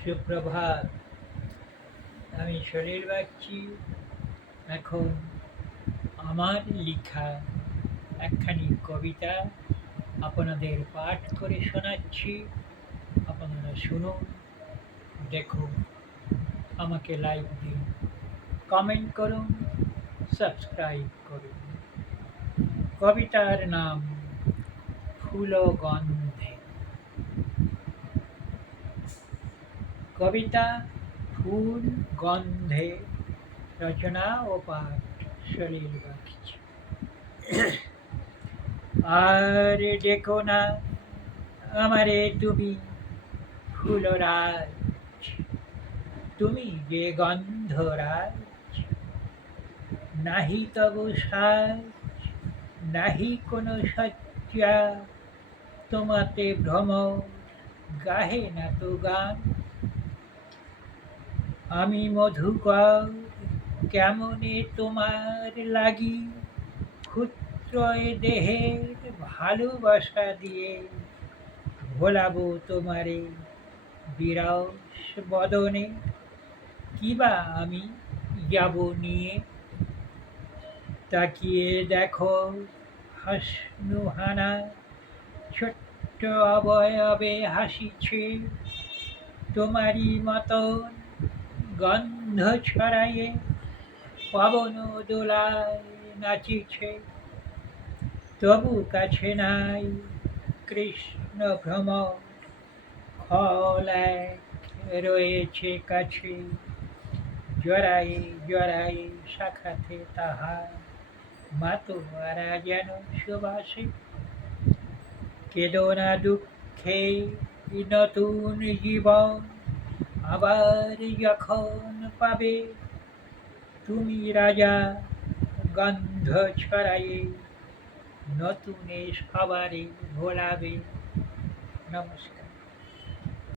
সুপ্রভাত। আমি শরীর বাগচি। এখন আমার লিখা একখানি কবিতা আপনাদের পাঠ করে শোনাচ্ছি। আপনারা শুনুন, দেখুন, আমাকে লাইক দিন, কমেন্ট করুন, সাবস্ক্রাইব করুন। কবিতার নাম ফুল গন্ধে। কবিতা ফুল গন্ধে। রচনা ও পাঠ শরীর বাগচি। আর ডেকো না আমারে তুমি ফুলরাজ, তুমি যে গন্ধরাজ। নাহি তব সাজ, নাহি কোনো সজ্জা, তোমাতে ভ্রমর গাহে না তো গান। আমি মধুকর কেমনে তোমার লাগি, ক্ষুদ্র এ দেহের ভালোবাসা দিয়ে ভোলাবো তোমারে বিরস বদনে। কিবা আমি যাব নিয়ে, তাকিয়ে দেখো হাসনুহানা ছোট্ট অবয়বে হাসিছে, তোমারই মতন গন্ধ ছড়াইয়ে পবন দোলায় নাচিছে। তবু কাছে নাই কৃষ্ণ ভ্রমর, ফল এক রয়েছে কাছে, জড়ায়ে জড়ায়ে শাখাতে তাহার মাতোয়ারা যেন সুবাসে। কেঁদো না দুঃখে নতুন জীবন, আবার যখন পাবে তুমি রাজা গন্ধ ছড়ায়ে, নতুনে সবারে ভোলাবে। নমস্কার।